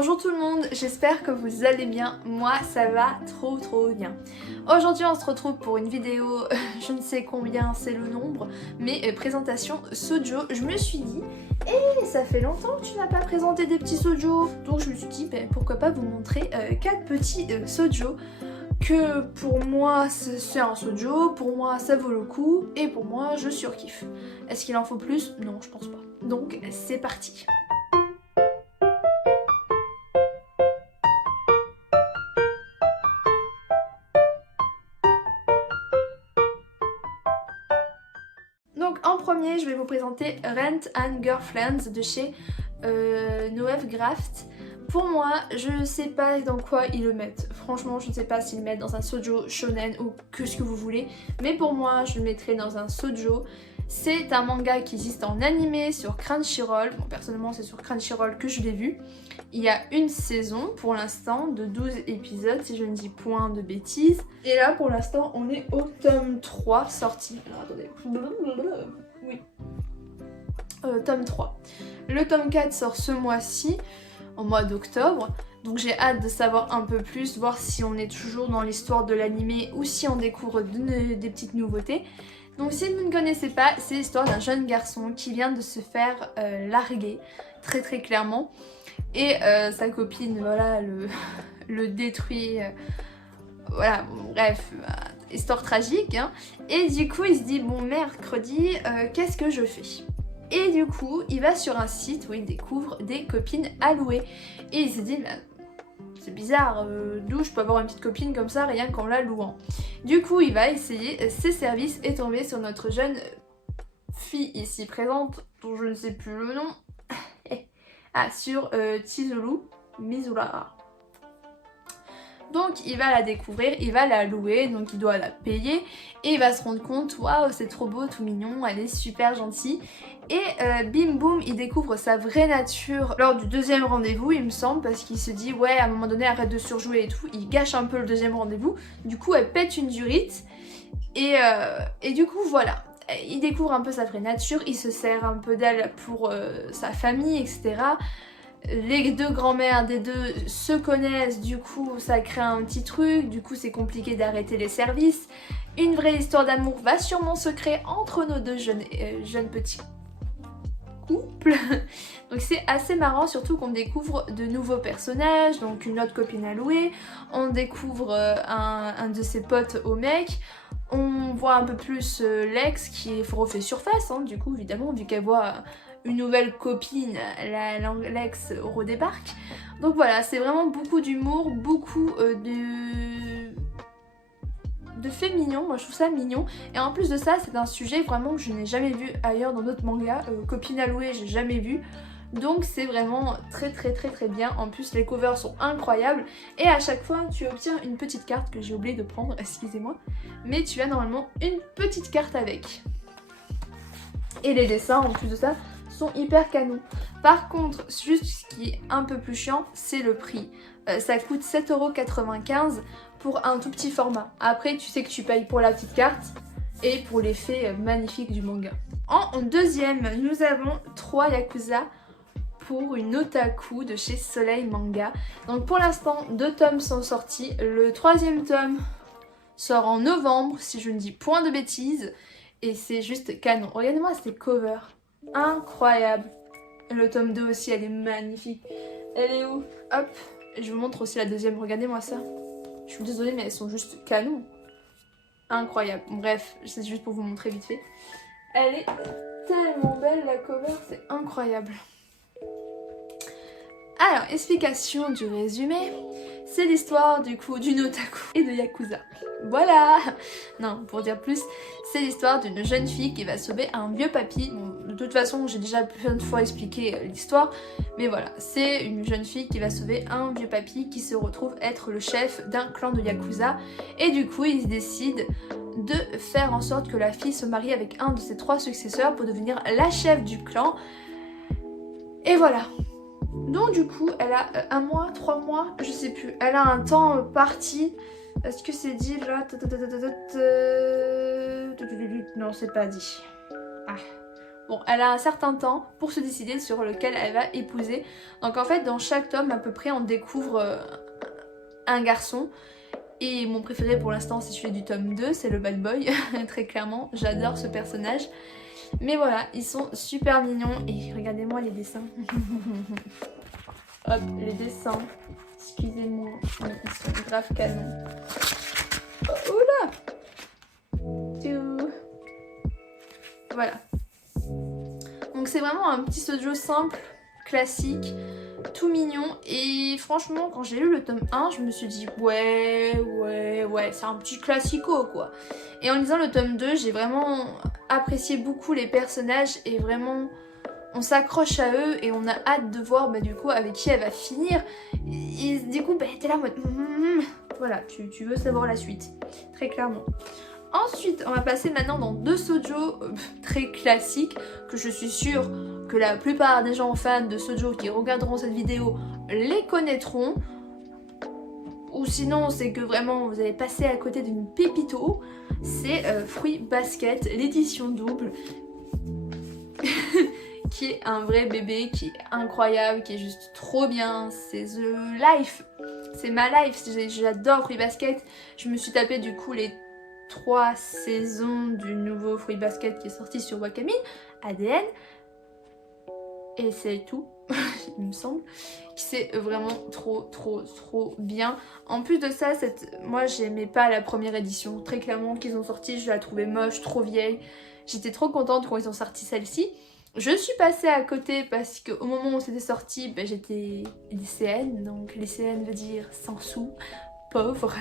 Bonjour tout le monde, j'espère que vous allez bien, moi ça va trop bien. Aujourd'hui on se retrouve pour une vidéo, je ne sais combien c'est le nombre, mais présentation Sojo. Je me suis dit, ça fait longtemps que tu n'as pas présenté des petits Sojo, donc je me suis dit pourquoi pas vous montrer 4 petits Sojo, que pour moi c'est un Sojo, pour moi ça vaut le coup, et pour moi je surkiffe. Est-ce qu'il en faut plus? Non, je pense pas. Donc c'est parti. Donc en premier, je vais vous présenter Rent and Girlfriends de chez Noël Graft. Pour moi, je ne sais pas dans quoi ils le mettent. Franchement, je ne sais pas s'ils le mettent dans un shoujo, shonen ou que ce que vous voulez. Mais pour moi, je le mettrai dans un shoujo. C'est un manga qui existe en animé sur Crunchyroll. Bon, personnellement, c'est sur Crunchyroll que je l'ai vu. Il y a une saison pour l'instant de 12 épisodes, si je ne dis point de bêtises. Et là, pour l'instant, on est au tome 3 sorti. Alors, attendez. Oui. Tome 3. Le tome 4 sort ce mois-ci, au mois d'octobre. Donc j'ai hâte de savoir un peu plus, voir si on est toujours dans l'histoire de l'animé ou si on découvre des petites nouveautés. Donc si vous ne connaissez pas, c'est l'histoire d'un jeune garçon qui vient de se faire larguer, très clairement. Et sa copine, voilà, le détruit. Voilà, bon, bref, histoire tragique. Hein. Et du coup, il se dit, bon, mercredi, qu'est-ce que je fais? Et du coup, il va sur un site où il découvre des copines à louer. Et il se dit, c'est bizarre, d'où je peux avoir une petite copine comme ça rien qu'en la louant. Du coup, il va essayer ses services et tomber sur notre jeune fille ici présente, dont je ne sais plus le nom. Sur Chizuru Mizura. Donc il va la découvrir, il va la louer, donc il doit la payer et il va se rendre compte, waouh c'est trop beau, tout mignon, elle est super gentille. Et bim boum, il découvre sa vraie nature lors du deuxième rendez-vous il me semble, parce qu'il se dit ouais à un moment donné arrête de surjouer et tout, il gâche un peu le deuxième rendez-vous, du coup elle pète une durite et du coup voilà. Il découvre un peu sa vraie nature, il se sert un peu d'elle pour sa famille, etc. Les deux grands-mères des deux se connaissent, du coup ça crée un petit truc, du coup c'est compliqué d'arrêter les services. Une vraie histoire d'amour va sûrement se créer entre nos deux jeunes petits couples. Donc c'est assez marrant, surtout qu'on découvre de nouveaux personnages, donc une autre copine à louer, on découvre un de ses potes au mec. On voit un peu plus l'ex qui refait surface, hein, du coup évidemment, vu qu'elle voit une nouvelle copine, l'ex redébarque. Donc voilà, c'est vraiment beaucoup d'humour, beaucoup de fait mignon, moi je trouve ça mignon. Et en plus de ça, c'est un sujet vraiment que je n'ai jamais vu ailleurs dans d'autres mangas. Copine à louer, j'ai jamais vu. Donc c'est vraiment très bien. En plus les covers sont incroyables. Et à chaque fois tu obtiens une petite carte que j'ai oublié de prendre, excusez-moi. Mais tu as normalement une petite carte avec. Et les dessins en plus de ça sont hyper canons. Par contre, juste ce qui est un peu plus chiant, c'est le prix. Ça coûte 7,95€ pour un tout petit format. Après tu sais que tu payes pour la petite carte et pour l'effet magnifique du manga. En deuxième, nous avons 3 Yakuza pour une otaku de chez Soleil Manga. Donc pour l'instant 2 tomes sont sortis, le 3e tome sort en novembre si je ne dis point de bêtises et c'est juste canon. Regardez-moi ces covers, incroyable. Le tome 2 aussi elle est magnifique. Elle est où? Hop, je vous montre aussi la deuxième, regardez-moi ça. Je suis désolée mais elles sont juste canon. Incroyable, bref c'est juste pour vous montrer vite fait. Elle est tellement belle la cover, c'est incroyable. Alors, explication du résumé, c'est l'histoire du coup d'une otaku et de Yakuza. Voilà. Non, pour dire plus, c'est l'histoire d'une jeune fille qui va sauver un vieux papy. Bon, de toute façon, j'ai déjà plein de fois expliqué l'histoire, mais voilà, c'est une jeune fille qui va sauver un vieux papy qui se retrouve être le chef d'un clan de Yakuza. Et du coup, il décide de faire en sorte que la fille se marie avec un de ses 3 successeurs pour devenir la chef du clan. Et voilà. Donc du coup, elle a 1 mois, 3 mois, je sais plus. Elle a un temps parti. Est-ce que c'est dit là? Non, c'est pas dit. Ah. Bon, elle a un certain temps pour se décider sur lequel elle va épouser. Donc en fait, dans chaque tome, à peu près, on découvre un garçon. Et mon préféré pour l'instant, c'est celui du tome 2, c'est le bad boy, très clairement. J'adore ce personnage. Mais voilà, ils sont super mignons. Et regardez-moi les dessins. Hop, les dessins. Excusez-moi, mais ils sont grave canons. Oh, oula! Voilà. Donc c'est vraiment un petit shoujo simple, classique, tout mignon. Et franchement, quand j'ai lu le tome 1, je me suis dit ouais, c'est un petit classico quoi. Et en lisant le tome 2, j'ai vraiment apprécié beaucoup les personnages et vraiment on s'accroche à eux et on a hâte de voir du coup avec qui elle va finir. Et du coup, t'es là en mode voilà, tu veux savoir la suite, très clairement. Ensuite, on va passer maintenant dans deux shoujo très classiques que je suis sûre que la plupart des gens fans de shoujo qui regarderont cette vidéo les connaîtront. Ou sinon, c'est que vraiment vous avez passé à côté d'une pépito. C'est Fruits Basket, l'édition double. Qui est un vrai bébé, qui est incroyable, qui est juste trop bien. C'est the life. C'est ma life. J'adore Fruits Basket. Je me suis tapé du coup les 3 saisons du nouveau Fruits Basket qui est sorti sur Wakamin, ADN. Et c'est tout, il me semble. C'est vraiment trop bien. En plus de ça, moi j'aimais pas la première édition. Très clairement qu'ils ont sorti, je la trouvais moche, trop vieille. J'étais trop contente quand ils ont sorti celle-ci. Je suis passée à côté parce qu'au moment où c'était sorti, j'étais lycéenne. Donc lycéenne veut dire sans sous. Pauvre.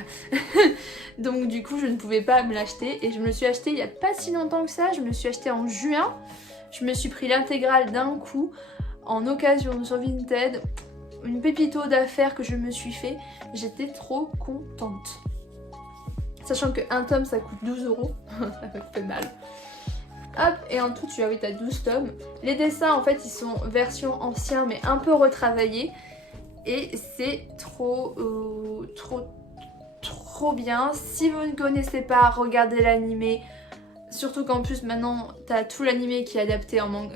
Donc du coup je ne pouvais pas me l'acheter et je me le suis acheté il y a pas si longtemps que ça. Je me suis acheté en juin. Je me suis pris l'intégrale d'un coup en occasion sur Vinted. Une pépito d'affaires que je me suis fait. J'étais trop contente. Sachant qu'un tome ça coûte 12 €. Ça fait mal. Hop, et en tout tu as 12 tomes. Les dessins en fait ils sont version ancien mais un peu retravaillés. Et c'est trop bien. Si vous ne connaissez pas, regardez l'animé. Surtout qu'en plus maintenant t'as tout l'animé qui est adapté en manga.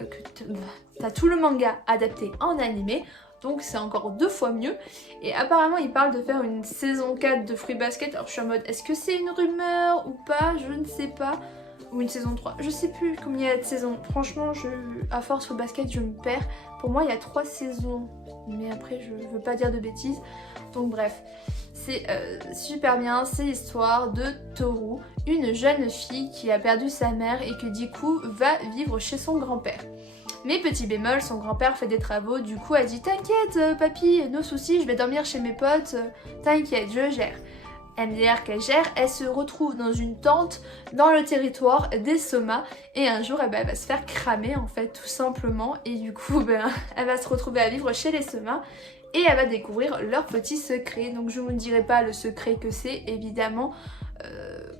T'as tout le manga adapté en animé. Donc c'est encore 2 fois mieux. Et apparemment ils parlent de faire une saison 4 de Fruits Basket. Alors je suis en mode est-ce que c'est une rumeur ou pas? Je ne sais pas. Ou une saison 3. Je sais plus combien il y a de saisons. Franchement à force Fruits Basket je me perds. Pour moi il y a 3 saisons. Mais après je veux pas dire de bêtises. Donc bref. C'est super bien, c'est l'histoire de Toru, une jeune fille qui a perdu sa mère et que du coup va vivre chez son grand-père. Mais petit bémol, son grand-père fait des travaux, du coup elle dit t'inquiète papy, nos soucis, je vais dormir chez mes potes, t'inquiète, je gère. MDR qu'elle gère, elle se retrouve dans une tente dans le territoire des Soma et un jour elle va se faire cramer en fait tout simplement et du coup elle va se retrouver à vivre chez les Soma. Et elle va découvrir leur petit secret. Donc je ne vous dirai pas le secret que c'est, évidemment.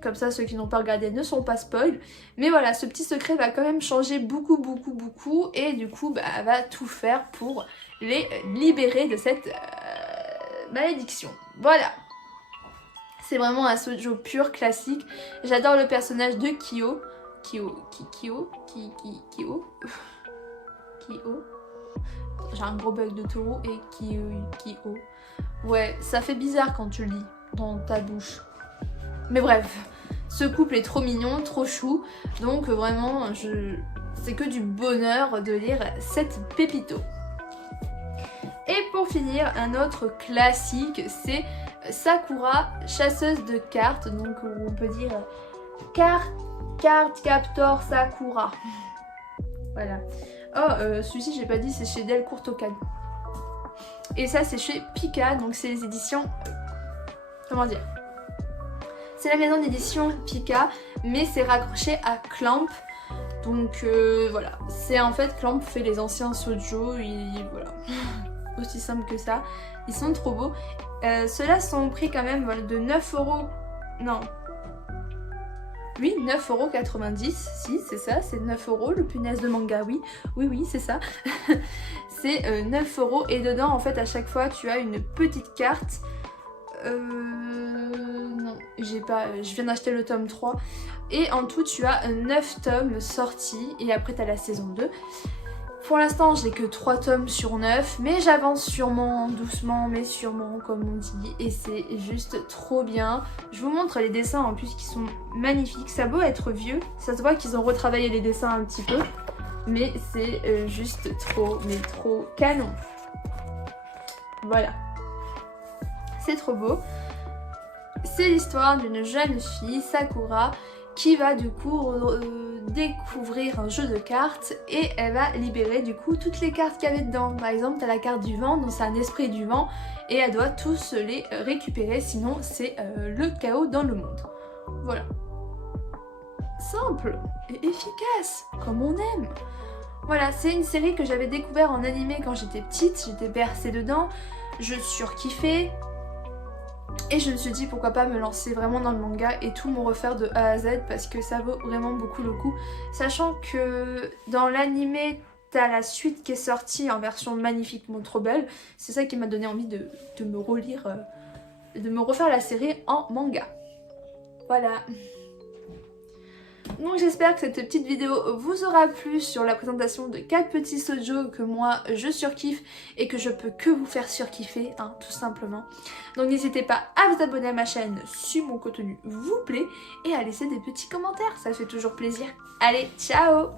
Comme ça, ceux qui n'ont pas regardé ne sont pas spoil. Mais voilà, ce petit secret va quand même changer beaucoup. Et du coup, elle va tout faire pour les libérer de cette malédiction. Voilà. C'est vraiment un shoujo pur, classique. J'adore le personnage de Kyo. Kyo. J'ai un gros bug de Toru et Kyo. Ouais, ça fait bizarre quand tu le lis dans ta bouche. Mais bref, ce couple est trop mignon, trop chou. Donc vraiment, c'est que du bonheur de lire cette pépito. Et pour finir, un autre classique, c'est Sakura, chasseuse de cartes. Donc on peut dire carte captor Sakura. Voilà. Oh, celui-ci j'ai pas dit, c'est chez Delcourt Tokan. Et ça c'est chez Pika, donc c'est les éditions... comment dire? C'est la maison d'édition Pika, mais c'est raccroché à Clamp. Donc voilà, c'est en fait Clamp fait les anciens shoujo, et voilà. Aussi simple que ça. Ils sont trop beaux. Ceux-là sont au prix quand même de 9 €. Non. Oui, 9,90 €, si c'est ça, c'est 9 € le punaise de manga, oui c'est ça. C'est 9 € et dedans en fait à chaque fois tu as une petite carte. Non, je viens d'acheter le tome 3. Et en tout tu as 9 tomes sortis et après tu as la saison 2. Pour l'instant j'ai que 3 tomes sur 9, mais j'avance sûrement, doucement mais sûrement comme on dit, et c'est juste trop bien. Je vous montre les dessins en plus qui sont magnifiques, ça a beau être vieux, ça se voit qu'ils ont retravaillé les dessins un petit peu, mais c'est juste trop, mais trop canon. Voilà, c'est trop beau. C'est l'histoire d'une jeune fille, Sakura, qui va du coup découvrir un jeu de cartes et elle va libérer du coup toutes les cartes qu'il y avait dedans. Par exemple, t'as la carte du vent, donc c'est un esprit du vent et elle doit tous les récupérer, sinon c'est le chaos dans le monde. Voilà. Simple et efficace, comme on aime. Voilà, c'est une série que j'avais découvert en animé quand j'étais petite, j'étais bercée dedans, je surkiffais. Et je me suis dit pourquoi pas me lancer vraiment dans le manga et tout me refaire de A à Z parce que ça vaut vraiment beaucoup le coup. Sachant que dans l'animé, t'as la suite qui est sortie en version magnifiquement trop belle. C'est ça qui m'a donné envie de me relire, de me refaire la série en manga. Voilà. Donc j'espère que cette petite vidéo vous aura plu sur la présentation de 4 petits shoujo que moi je surkiffe et que je peux que vous faire surkiffer, hein, tout simplement. Donc n'hésitez pas à vous abonner à ma chaîne si mon contenu vous plaît et à laisser des petits commentaires, ça fait toujours plaisir. Allez, ciao!